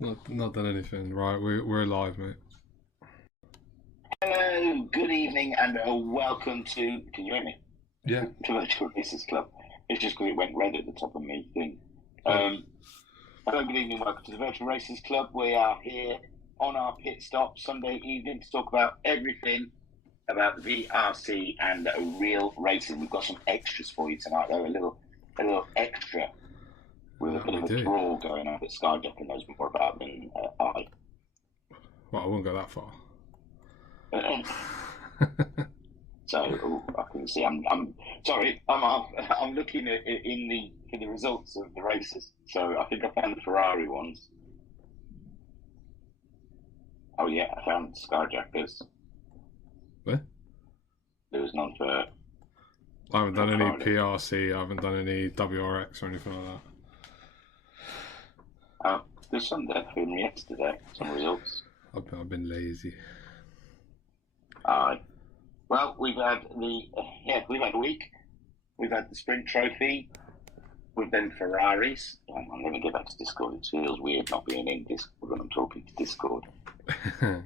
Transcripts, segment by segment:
Not done anything. Right, we're live, mate. Hello, good evening, and welcome to. Can you hear me? Yeah. To Virtual Races Club. It's just because it went red at the top of me thing. Hello, good evening, welcome to the Virtual Races Club. We are here on our pit stop Sunday evening to talk about everything about the VRC and real racing. We've got some extras for you tonight, though. A little extra with a bit of a draw going on that Skyjacker knows more about than I. Well, I won't go that far. So I can see. I'm sorry. I'm looking at for the results of the races. So I think I found the Ferrari ones. Oh yeah, I found Skyjackers. Where? There was none for. I haven't done any PRC. I haven't done any WRX or anything like that. There's some there from yesterday. Some results. I've been lazy. Well, we've had we've had a week. We've had the sprint trophy. We've done Ferraris. I'm going to get back to Discord. It feels weird not being in Discord when I'm talking to Discord. I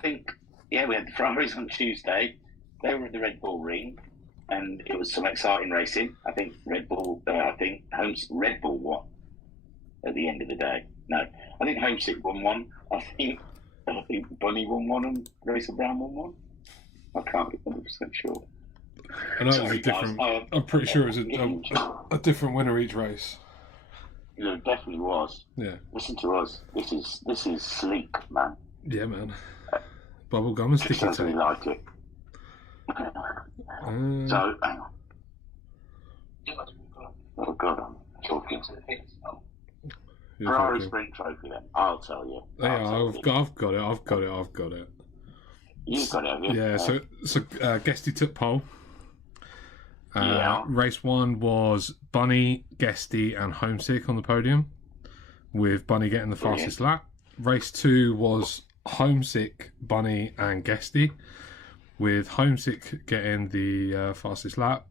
think we had the Ferraris on Tuesday. They were at the Red Bull Ring, and it was some exciting racing. I think Red Bull won at the end of the day. No, I think Homesick won one. I think Bunny won one and Racer Brown won one. I can't be 100% sure. I know it was a different. I'm pretty sure it was a different winner each race. Yeah, it definitely was. Yeah. Listen to us. This is sleek, man. Yeah, man. Bubblegum and sticky tape. Really like it. So, hang on. Oh God, I'm talking. Ferrari sprint trophy, then. I'll tell you. I've got it. You've got it, have you? Yeah. So Guesty took pole. Race 1 was Bunny, Guesty, and Homesick on the podium, with Bunny getting the fastest lap. Race 2 was Homesick, Bunny, and Guesty, with Homesick getting the fastest lap.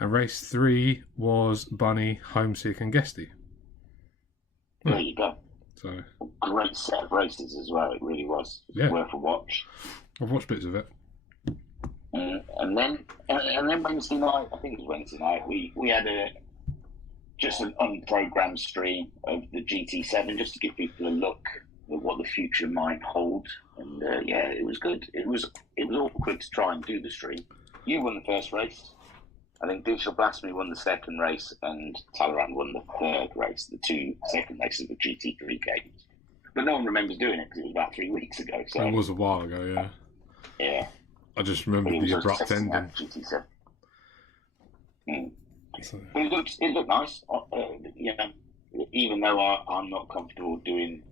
And race 3 was Bunny, Homesick, and Guesty. There you go. So great set of races as well. It really was. Worth a watch. I've watched bits of it. And then Wednesday night, I think it was Wednesday night, we had just an unprogrammed stream of the GT7 just to give people a look at what the future might hold. And it was good. It was awkward to try and do the stream. You won the first race. I think Digital Blasphemy won the second race, and Talleyrand won the third race. The two second races were GT3 games. But no one remembers doing it because it was about 3 weeks ago. So it was a while ago, yeah. Yeah. I just remember the abrupt ending. GT7. But it looked nice. Even though I'm not comfortable doing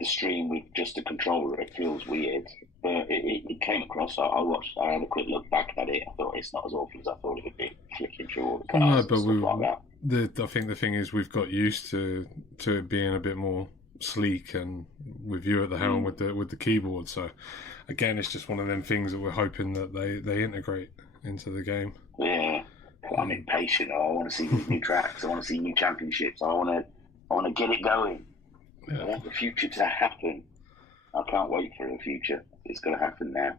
the stream with just a controller, it feels weird. But it came across. I had a quick look back at it. I thought it's not as awful as I thought it would be. Flicking through all the cars and stuff like that. I think the thing is we've got used to it being a bit more sleek, and with you at the helm with the keyboard. So again, it's just one of them things that we're hoping that they integrate into the game. Yeah, I'm impatient. I want to see these new tracks. I want to see new championships. I want to get it going. Yeah. I want the future to happen. I can't wait for the future. It's going to happen now.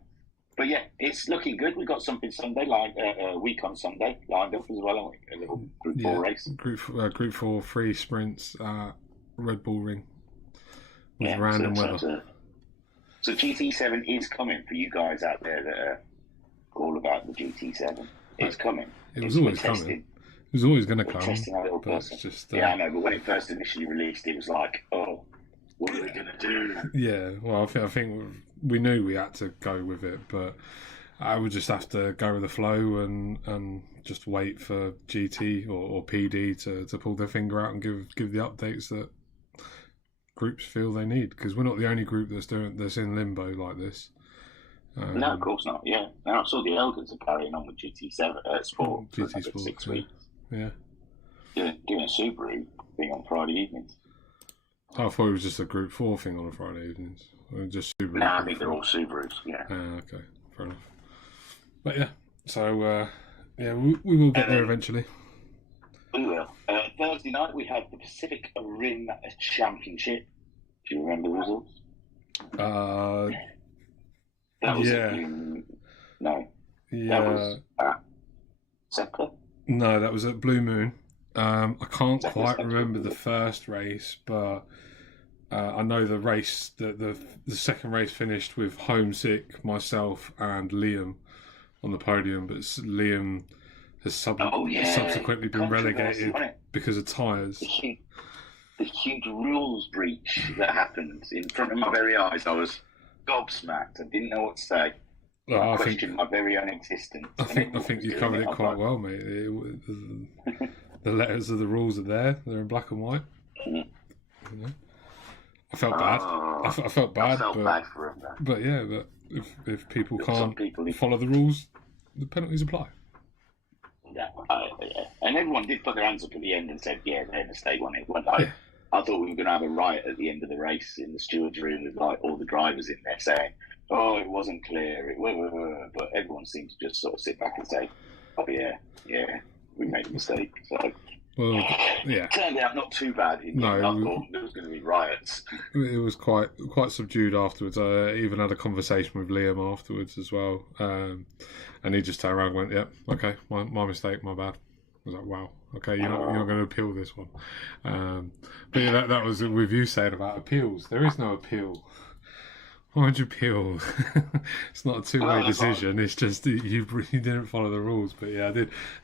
But yeah, it's looking good. We've got something Sunday, like a week on Sunday lined up as well. A little Group 4 race. Group 4 free sprints at Red Bull Ring with random weather. So GT7 is coming for you guys out there that are all about the GT7. It's coming. It was always coming. It was always going to come. Testing our little person. I know, but when it first initially released, it was like, oh, what are we going to do? Yeah, well, I think we knew we had to go with it, but I would just have to go with the flow and just wait for GT or PD to pull their finger out and give the updates that groups feel they need, because we're not the only group that's in limbo like this. No, of course not. Yeah, now I saw the Elders are carrying on with GT7 Sport for GT Sport 6 weeks. Yeah, doing a Subaru thing on Friday evenings. I thought it was just a Group 4 thing on a Friday evenings. Just Subaru. No, I think they're all Subarus. Yeah. Okay, fair enough. But yeah, so we will get there eventually. We will. Thursday night we had the Pacific Rim Championship. Do you remember the results? That was no. Yeah. That was at Seppler? No, that was at Blue Moon. I can't Seppler, quite remember the first race, but I know the race, the second race finished with Homesick, myself, and Liam on the podium, but Liam has subsequently been relegated because of tyres. The huge rules breach that happened in front of my very eyes. I was gobsmacked. I didn't know what to say. I questioned my very own existence. I think you covered it quite well, mate. The letters of the rules are there. They're in black and white. You know? I felt bad. I felt bad. Bad for him. But yeah, but if people can't follow the rules, the penalties apply. Yeah, and everyone did put their hands up at the end and said, "Yeah, their mistake on it." I thought we were going to have a riot at the end of the race in the stewards' room with like all the drivers in there saying, "Oh, it wasn't clear," but everyone seemed to just sort of sit back and say, "Oh yeah, we made a mistake." So. Well, yeah. It turned out not too bad. I thought there was going to be riots. It was quite subdued afterwards. I even had a conversation with Liam afterwards as well, and he just turned around and went, "Yep, okay, my mistake, my bad." I was like, "Wow, okay, you're not going to appeal this one." But yeah, that was with you saying about appeals. There is no appeal. Why would you appeal? It's not a two-way decision. It's just you didn't follow the rules. But yeah,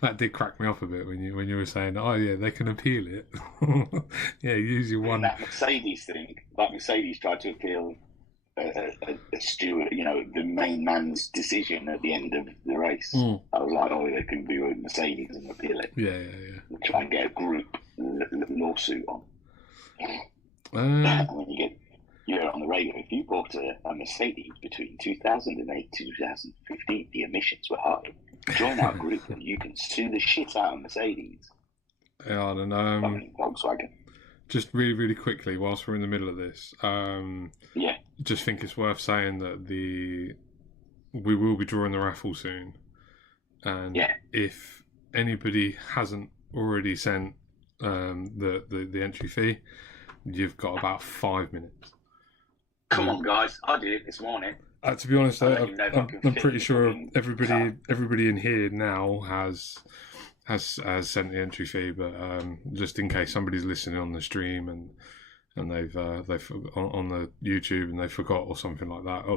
that did crack me up a bit when you were saying, "Oh yeah, they can appeal it." Yeah, use your one. That Mercedes thing. Like Mercedes tried to appeal a steward, the main man's decision at the end of the race. I was like, "Oh, they can be with Mercedes and appeal it." Yeah. Try and get a group lawsuit on. When you're on the radio. If you bought a Mercedes between 2008 and 2015, the emissions were high. Join our group and you can sue the shit out of Mercedes. Yeah, I don't know. Volkswagen. Just really, really quickly, whilst we're in the middle of this, just think it's worth saying that we will be drawing the raffle soon, and if anybody hasn't already sent the entry fee, you've got about 5 minutes. Come on, guys! I did it this morning. To be honest, I'm pretty sure everybody in here now has sent the entry fee, but just in case somebody's listening on the stream and they've on the YouTube and they forgot or something like that,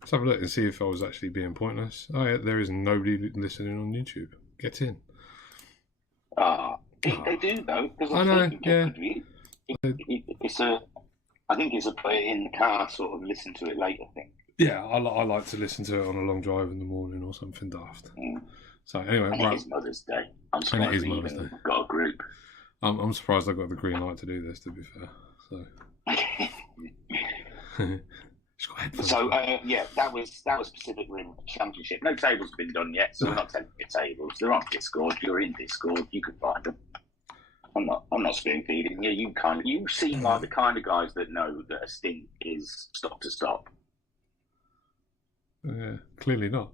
let's have a look and see if I was actually being pointless. Oh yeah, there is nobody listening on YouTube. Get in. They do though. I know. Yeah. I think it's a put it in the car, sort of listen to it later thing. Yeah, I like to listen to it on a long drive in the morning or something daft. So anyway, It is Mother's Day. I'm surprised we even got a group. I'm surprised I got the green light to do this. To be fair, so. That was Pacific Rim Championship. No tables have been done yet, so we're not telling you tables. They're on Discord. You're in Discord. You can find them. I'm not spoon feeding you. You seem like the kind of guys that know that a stint is stop to stop. Yeah, clearly not.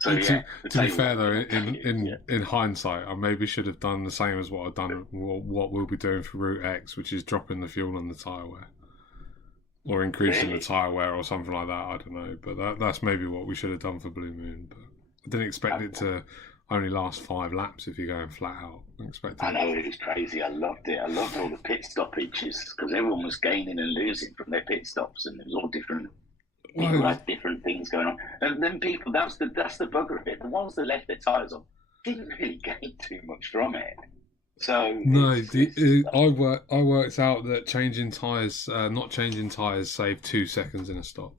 To be fair though, in hindsight, I maybe should have done the same as what I've done. What we'll be doing for Route X, which is dropping the fuel on the tyre wear, or increasing the tyre wear, or something like that. I don't know, but that's maybe what we should have done for Blue Moon. But I didn't expect it to only last 5 laps if you're going flat out. I know, it was crazy. I loved it. I loved all the pit stoppages because everyone was gaining and losing from their pit stops, and it was all different. People had different things going on, and then people. That's the bugger of it. The ones that left their tyres on didn't really gain too much from it. So no, I worked out that changing tyres, not changing tyres, saved 2 seconds in a stop.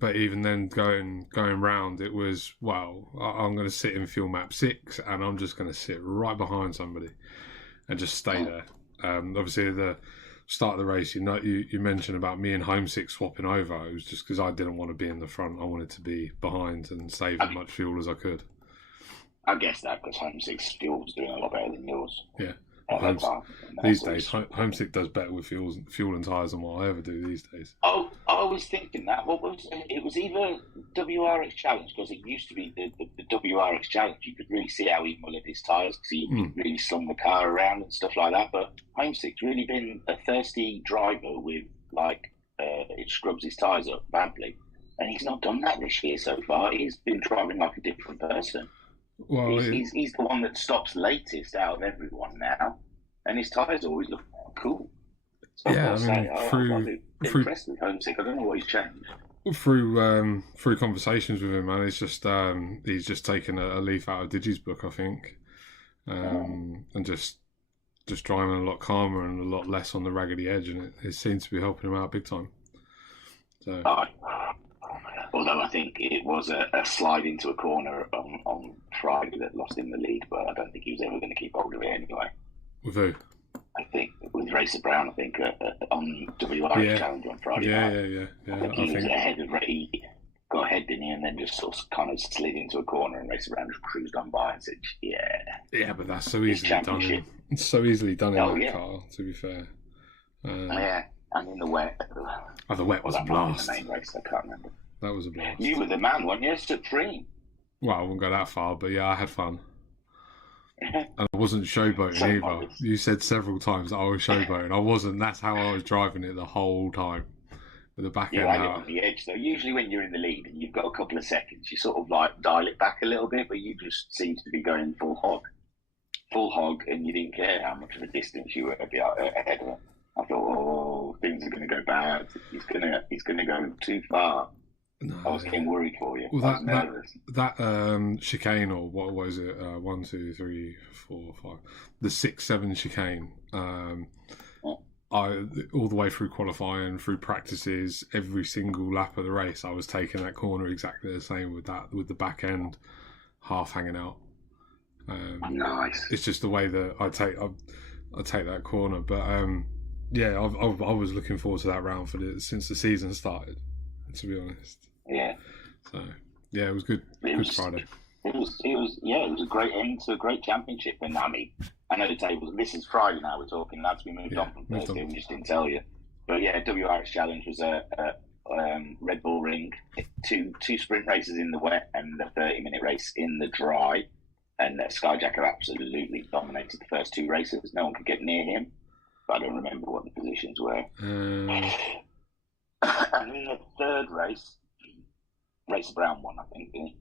But even then, going round, it was, I'm going to sit in fuel map 6 and I'm just going to sit right behind somebody and just stay there. Obviously, at the start of the race, you mentioned about me and Homesick swapping over. It was just because I didn't want to be in the front. I wanted to be behind and save as much fuel as I could. I guess that because Homesick's fuel was doing a lot better than yours. Yeah. These days, Homesick does better with fuel and tyres than what I ever do these days. Oh I was thinking that. What was it? Was either WRX Challenge, because it used to be the WRX Challenge. You could really see how he mullered his tyres because he really slung the car around and stuff like that. But Homesick's really been a thirsty driver with it scrubs his tyres up badly, and he's not done that this year so far. He's been driving like a different person. Well, he's the one that stops latest out of everyone now, and his tyres always look cool. So yeah, I'm impressed with Homesick. I don't know what he's changed. Through conversations with him, man, he's just taken a leaf out of Digi's book, I think, and just driving a lot calmer and a lot less on the raggedy edge, and it seems to be helping him out big time. So. Although I think it was a slide into a corner on Friday that lost him the lead, but I don't think he was ever going to keep hold of it anyway. With who? I think with Racer Brown, on WRX Challenge on Friday night. Yeah. I think he was ahead of Ray. Got ahead, didn't he? And then just sort of kind of slid into a corner, and Racer Brown just cruised on by and said, "Yeah." Yeah, but that's so easily done. It's so easily done in that car. To be fair. Yeah, and in the wet. The wet was a blast. The main race, I can't remember. That was a blast. You were the man, weren't you? Supreme. Well, I wouldn't go that far, but yeah, I had fun. And I wasn't showboating either. You said several times that I was showboating. I wasn't. That's how I was driving it the whole time. With the back end out. Yeah, on the edge, though. Usually when you're in the lead and you've got a couple of seconds, you sort of like dial it back a little bit, but you just seemed to be going full hog, and you didn't care how much of a distance you were ahead of him. I thought, things are going to go bad. He's going to go too far. No, I was getting worried for you. Well, that chicane, or what was it? 1, 2, 3, 4, 5. The 6, 7 chicane. I all the way through qualifying, through practices, every single lap of the race, I was taking that corner exactly the same with the back end half hanging out. Nice. It's just the way that I take that corner, but yeah, I was looking forward to that round since the season started. To be honest. Yeah. So yeah, it was good. Good Friday. It was a great end to a great championship, and I mean, I know the tables. This is Friday now. We're talking lads. We moved on from Thursday. We just didn't tell you, but yeah, WRX Challenge was a Red Bull Ring, two sprint races in the wet and a 30-minute race in the dry, and Skyjacker absolutely dominated the first two races. No one could get near him. But I don't remember what the positions were. And in the third race, Racer Brown won, I think, didn't he?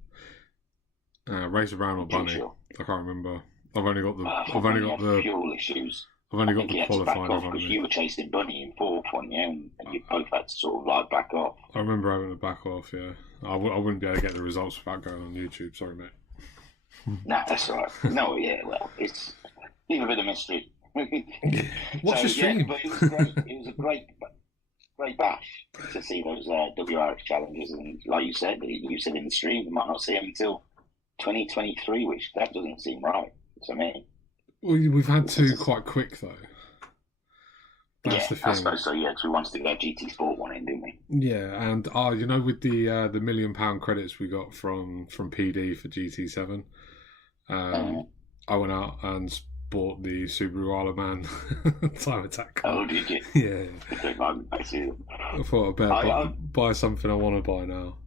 Racer Brown or Bunny? Sure. I can't remember. I've only got the fuel issues. I've only got the qualifying. Because you were chasing Bunny in fourth, weren't you? And you both had to sort of like back off. I remember having to back off. Yeah, I wouldn't be able to get the results without going on YouTube. Sorry, mate. Nah, that's all right. No, yeah, well, it's leave a bit of mystery. What's your stream? Yeah, but it was great. It was a great bash to see those WRX challenges, and like you said in the stream, we might not see them until 2023, which that doesn't seem right to me. Well, we've had two quite quick though. That's the thing. I suppose so. Yeah, because we wanted to get GT Sport one in, didn't we? Yeah, and with the £1 million credits we got from PD for GT7, I went out and bought the Subaru Isle of Man time attack car. Oh, did you? Yeah. I see. I thought I'd better buy something I want to buy now.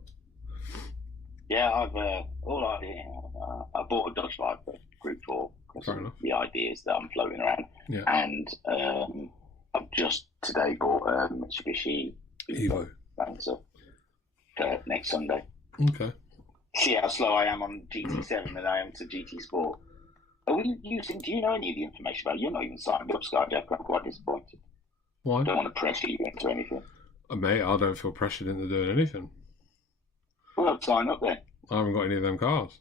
Yeah, I bought a Dodge Viper Group 4 because of the ideas that I'm floating around. Yeah. And I've just today bought a Mitsubishi Evo Lancer next Sunday. Okay. See how slow I am on GT7 than I am to GT Sport. Do you know any of the information about it? You're not even signed up, Skyjack. I'm quite disappointed. Why? I don't want to pressure you into anything. Mate, I don't feel pressured into doing anything. Well, sign up then. I haven't got any of them cars.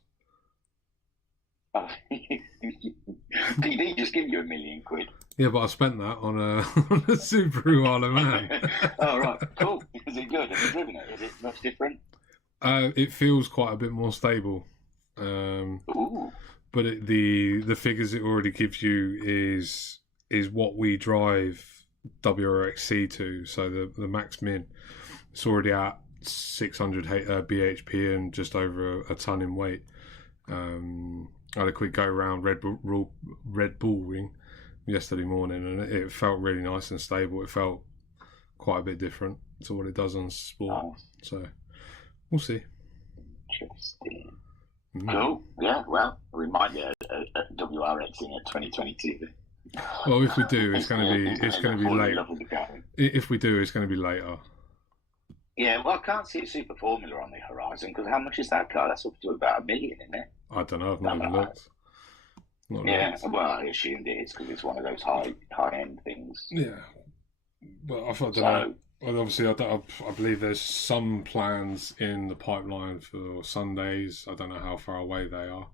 PD just give you £1 million. Yeah, but I spent that on a Subaru Isle of Man. Oh, right. Cool. Is it good? Have you driven it? Is it much different? It feels quite a bit more stable. Ooh. But the figures it already gives you is what we drive WRXC to. So the max min, it's already at 600 bhp and just over a ton in weight. I had a quick go around Red Bull Ring yesterday morning, and it felt really nice and stable. It felt quite a bit different. to what it does on sport. Nice. So we'll see. Interesting. Cool. Yeah. Well, we might get a WRX in at 2022. Well, if we do, it's going to be late. If we do, it's going to be later. Yeah, well, I can't see a Super Formula on the horizon because how much is that car? That's up to about $1 million, isn't it? I don't know. I've not even looked. Well, I assumed it is because it's one of those high end things. Yeah, but I don't know. Well, obviously, I believe there's some plans in the pipeline for Sundays. I don't know how far away they are.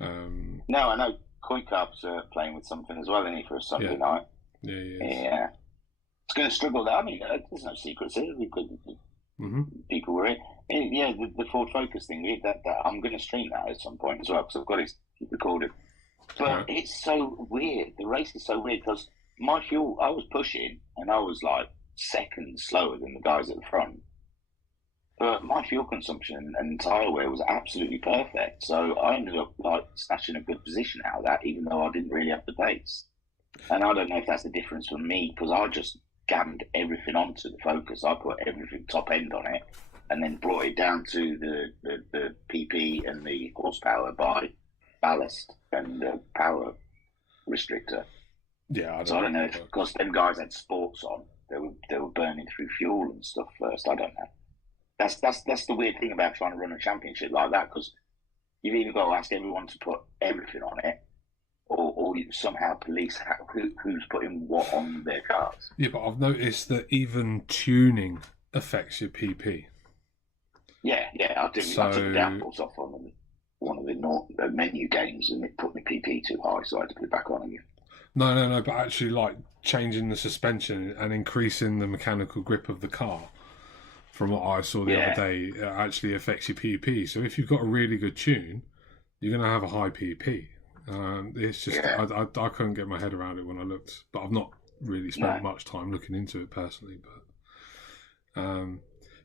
No, I know Koikap's playing with something as well, isn't he, for a Sunday night? Yeah. It's going to struggle there. I mean, there's no secrets here. People were in. Yeah, the Ford Focus thing, that I'm going to stream that at some point as well because I've got it recorded. But it's so weird. The race is so weird because my fuel, I was pushing and I was like seconds slower than the guys at the front. But my fuel consumption and tyre wear was absolutely perfect. So I ended up like snatching a good position out of that, even though I didn't really have the pace. And I don't know if that's the difference for me because I just gammed everything onto the Focus. I put everything top end on it and then brought it down to the PP and the horsepower by ballast and power restrictor. Yeah, I don't know if because them guys had sports on, they were burning through fuel and stuff first. I don't know. That's the weird thing about trying to run a championship like that because you've either got to ask everyone to put everything on it, or you somehow police who's putting what on their cars. Yeah, but I've noticed that even tuning affects your PP. Yeah, I took the downforce off on one of the menu games and it put my PP too high, so I had to put it back on again. No, but actually like changing the suspension and increasing the mechanical grip of the car, from what I saw the other day, it actually affects your PP. So if you've got a really good tune, you're going to have a high PP. It's just, I couldn't get my head around it when I looked, but I've not really spent much time looking into it personally, but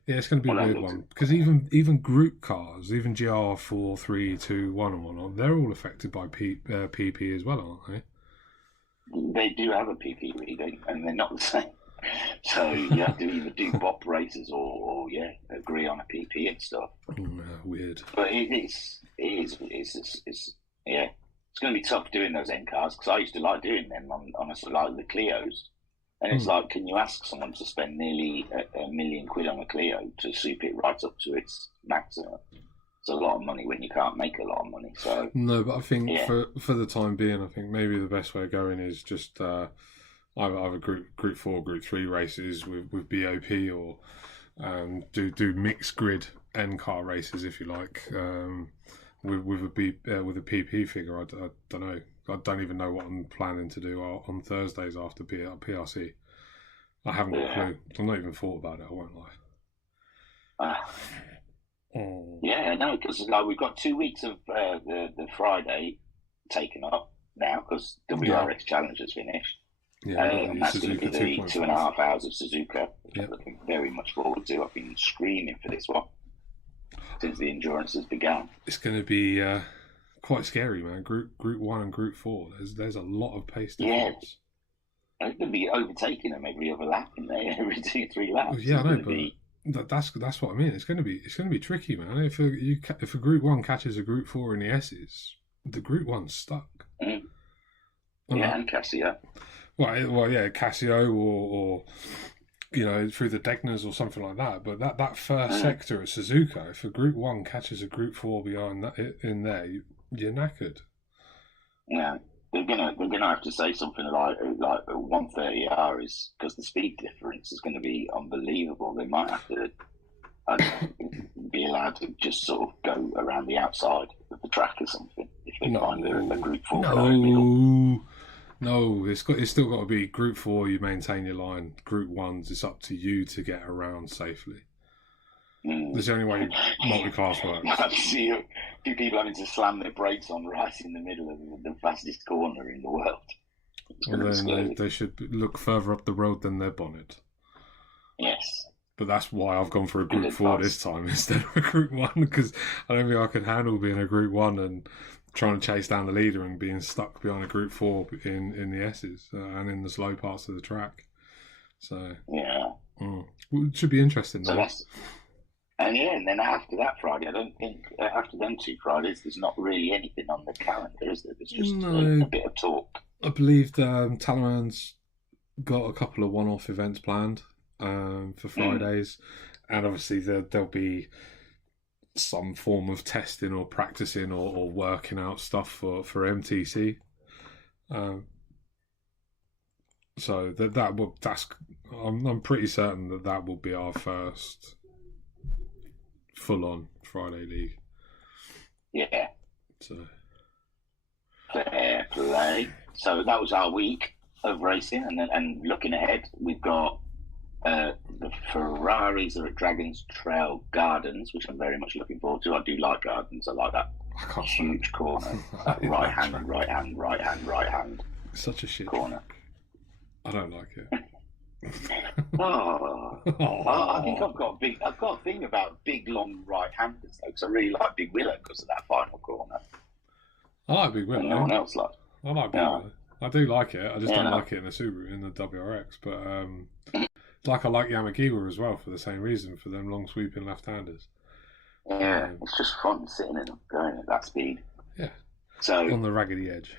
it's going to be a weird one because even group cars, even GR4, 3, 2, 1 and whatnot, they're all affected by PP as well, aren't they? They do have a PP reading and they're not the same. So you have to either do BOP races or agree on a PP and stuff. Weird. But it's going to be tough doing those end cars because I used to like doing them on like the Clios. And it's like, can you ask someone to spend nearly £1 million on a Clio to soup it right up to its maximum? It's a lot of money when you can't make a lot of money. So no, but I think for the time being, I think maybe the best way of going is just either group 4, group 3 races with BOP or do mixed grid end car races if you like. With a PP figure, I don't know. I don't even know what I'm planning to do on Thursdays after PRC. I haven't got a clue. I've not even thought about it. I won't lie. Yeah, no, because like we've got 2 weeks of the Friday taken up now because WRX Challenge has finished. Yeah, and that's going to be the 2.5 hours of Suzuka, which I'm looking very much forward to. I've been screaming for this one since the endurance has begun. It's going to be quite scary, man. Group 1 and Group 4. There's a lot of pace difference. Yeah, it's going to be overtaking them every other lap, in there, every 2-3 laps. Yeah, I know, but that's what I mean. It's going to be tricky, man. If a Group 1 catches a Group 4 in the S's, the Group 1's stuck. Mm. Yeah, and Casio. Well, yeah, Casio or through the Degnas or something like that. But that first sector at Suzuka, if a Group 1 catches a Group 4 behind that in there, you're knackered. Yeah, they're gonna have to say something like 130R is because the speed difference is going to be unbelievable. They might have to be allowed to just sort of go around the outside of the track or something if they find a Group 4. No, it's still got to be Group 4. You maintain your line. Group 1s, it's up to you to get around safely. That's the only way multi-class works. I see a few people having to slam their brakes on right in the middle of the fastest corner in the world. Well, then they should look further up the road than their bonnet. Yes. But that's why I've gone for a Group 4 this time instead of a Group 1 because I don't think I could handle being a Group 1 and trying to chase down the leader and being stuck behind a Group 4 in the S's and in the slow parts of the track. So yeah, Well, it should be interesting. So Though. and then after that Friday, I don't think after them 2 Fridays, there's not really anything on the calendar, is there? There's just a bit of talk. I believe Talaman's got a couple of one-off events planned for Fridays, and obviously there'll be some form of testing or practicing or working out stuff for MTC. So I'm pretty certain that will be our first full-on Friday league. Yeah. So fair play. So that was our week of racing, and looking ahead, we've got the Ferraris are at Dragon's Trail Gardens, which I'm very much looking forward to. I do like gardens. I like that huge corner, that right hand. It's such a shit corner. I don't like it. I think I've got a thing about big long right-handers though, because I really like Big Willow because of that final corner. I like Big Willow. And no one else likes. I like Big Willow. I do like it. I just don't like it in the Subaru, in the WRX. But like I like Yamagiwa as well for the same reason, for them long sweeping left-handers. Yeah, it's just fun sitting in them, going at that speed. Yeah. So on the raggedy edge.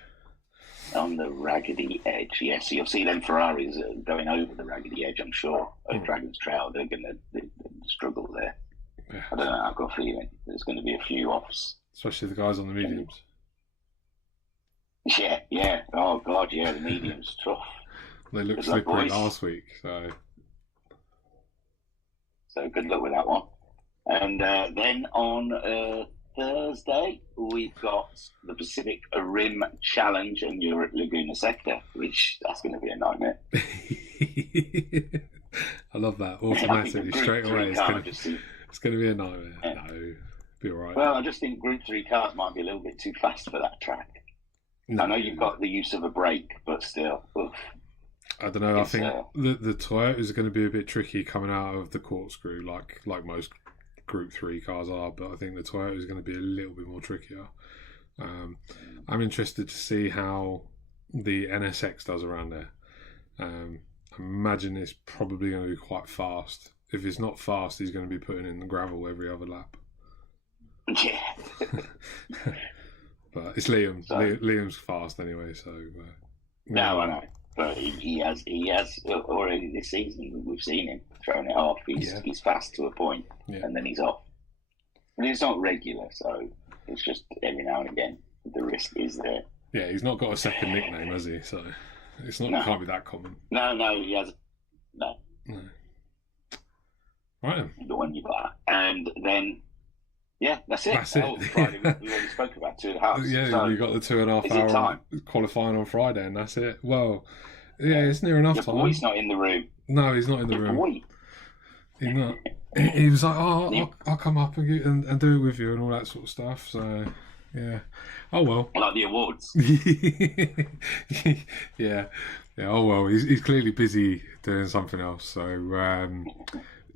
On the raggedy edge, yes. So you'll see them Ferraris going over the raggedy edge, I'm sure, at Dragon's Trail. They're going to struggle there. Yeah. I don't know, I've got a feeling there's going to be a few offs. Especially the guys on the mediums. Yeah. Oh, God, yeah, the mediums, tough. They looked slippery last week, so good luck with that one. And then on Thursday, we've got the Pacific Rim Challenge, and you're at Laguna Seca, which that's going to be a nightmare. I love that. Automatically, straight away, it's going to be a nightmare. Yeah. No, be all right. Well, I just think Group 3 cars might be a little bit too fast for that track. No. I know you've got the use of a brake, but still. Oof. I don't know. I think the Toyotas are going to be a bit tricky coming out of the corkscrew, like most Group 3 cars are, but I think the Toyota is going to be a little bit more trickier. I'm interested to see how the NSX does around there. I imagine it's probably going to be quite fast. If it's not fast, he's going to be putting in the gravel every other lap. Yeah. But it's Liam. Liam's fast anyway, so... no, I know. But he has already this season. We've seen him throwing it off. He's fast to a point, and then he's off. And it's not regular, so it's just every now and again the risk is there. Yeah, he's not got a second nickname, has he? So it's not can't be that common. No, he has no. Right then. The one you got, and then that's it. Friday, we already spoke about 2.5. Yeah, so you got the 2.5 hour qualifying on Friday, and that's it. Well, yeah, it's near enough time. Boy's not in the room. No, he's not in the room. Boy. He's not. He was like, I'll come up and do it with you and all that sort of stuff. So, yeah. Oh well. Like the awards. Yeah. Oh well. He's clearly busy doing something else. So,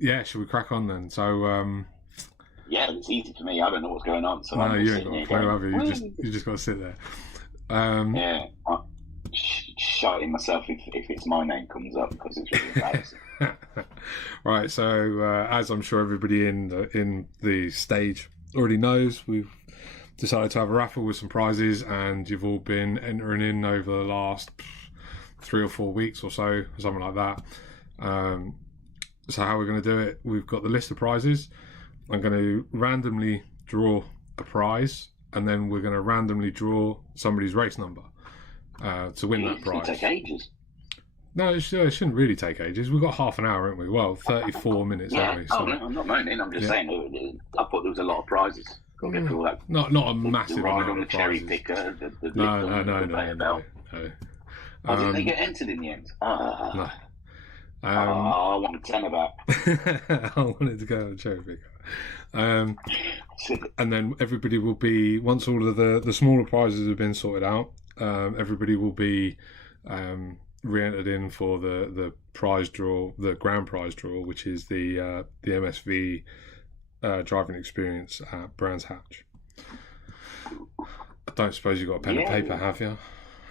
should we crack on then? So, yeah, it's easy for me. I don't know what's going on. So no, you ain't got to play, have you? You just got to sit there. Yeah, I'm shouting myself if it's my name comes up because it's really embarrassing. Right, so as I'm sure everybody in the stage already knows, we've decided to have a raffle with some prizes, and you've all been entering in over the last 3 or 4 weeks or so, something like that. So how we're going to do it, we've got the list of prizes. I'm going to randomly draw a prize, and then we're going to randomly draw somebody's race number to win that prize. It's going to take ages. No, it shouldn't really take ages. We've got half an hour, haven't we? Well, 34 minutes, haven't we? So, no, I'm not moaning. I'm just saying. I thought there was a lot of prizes. Got to get through all that. Not a massive amount of cherry prizes. Picker, No. Did they get entered in the end? No. I want to tell about. I wanted to go on a cherry picker. And then everybody will be, once all of the smaller prizes have been sorted out, everybody will be re-entered in for the prize draw, the grand prize draw, which is the MSV driving experience at Brands Hatch. I don't suppose you've got a pen and paper, have you,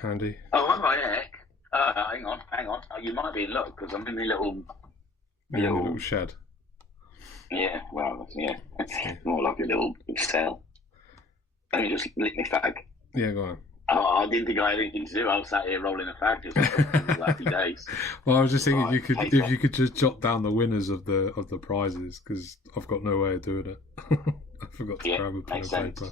Andy? Oh, am I? Heck. Hang on. You might be in luck because I'm in my little in a little shed. Yeah, well, yeah, more like a little cell. Let me just lick my fag. Yeah, go on. Oh, I didn't think I had anything to do. I was sat here rolling a fag just happy days. Well, I was just thinking Right, you could just jot down the winners of the prizes, because I've got no way of doing it. I forgot to grab a pen and paper.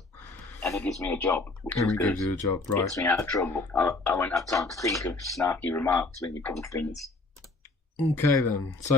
And it gives me a job, which and is it good. gives you a job, right? Gets me out of trouble. I won't have time to think of snarky remarks when you come to things. Okay then. So